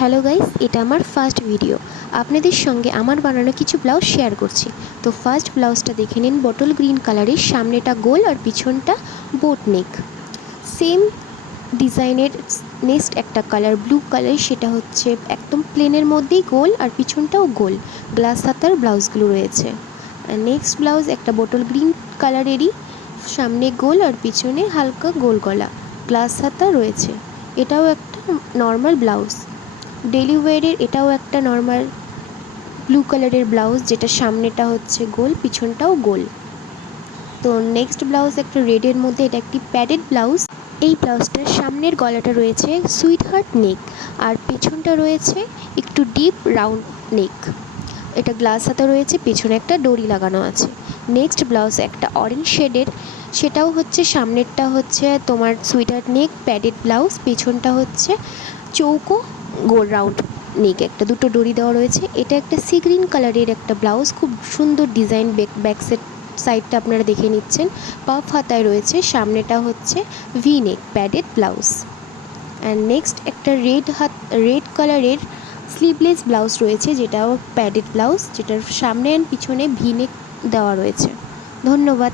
Hello guys, এটা আমার first video. আপনাদের সঙ্গে আমার বানানো কিছু ব্লাউজ শেয়ার করছি। তো ফার্স্ট ব্লাউজটা দেখে নিন, বটল গ্রিন কালারের, সামনেটা গোল আর পিছনটা বোট নেক। সেম ডিজাইনের নেক্সট একটা কালার ব্লু কালার, সেটা হচ্ছে একদম প্লেনের মধ্যেই গোল আর পিছনটাও গোল, গ্লাস হাতার ব্লাউজগুলো রয়েছে। আর নেক্সট ব্লাউজ একটা বটল গ্রিন কালারেরই, সামনে গোল আর পিছনে হালকা গোল গলা, গ্লাস হাতা রয়েছে। এটাও একটা নর্মাল ব্লাউজ, ডেলি ওয়্যারের। এটাও একটা নর্মাল ব্লু কালারের ব্লাউজ, যেটা সামনেটা হচ্ছে গোল, পিছনটাও গোল। তো নেক্সট ব্লাউজ একটা রেডের মধ্যে, এটা একটি প্যাডেড ব্লাউজ। এই ব্লাউজটার সামনের গলাটা রয়েছে সুইট হার্ট নেক আর পিছনটা রয়েছে একটু ডিপ রাউন্ড নেক। এটা গ্লাস হাতা রয়েছে, পিছনে একটা ডরি লাগানো আছে। নেক্সট ব্লাউজ একটা অরেঞ্জ শেডের, সেটাও হচ্ছে সামনেরটা হচ্ছে তোমার সুইট হার্ট নেক প্যাডেড ব্লাউজ, পিছনটা হচ্ছে চৌকো গোল রাউন্ড নেক, একটা দুটো ডরি দেওয়া রয়েছে। এটা একটা সি গ্রিন কালারের একটা ব্লাউজ, খুব সুন্দর ডিজাইন। ব্যাক সাইডটা আপনারা দেখে নিচ্ছেন, পাফ হাতায় রয়েছে, সামনেটা হচ্ছে V neck padded blouse. And next একটা রেড কালারের স্লিভলেস ব্লাউজ রয়েছে, যেটাও প্যাডেড ব্লাউজ, যেটার সামনে অ্যান্ড পিছনে ভি নেক দেওয়া রয়েছে। ধন্যবাদ।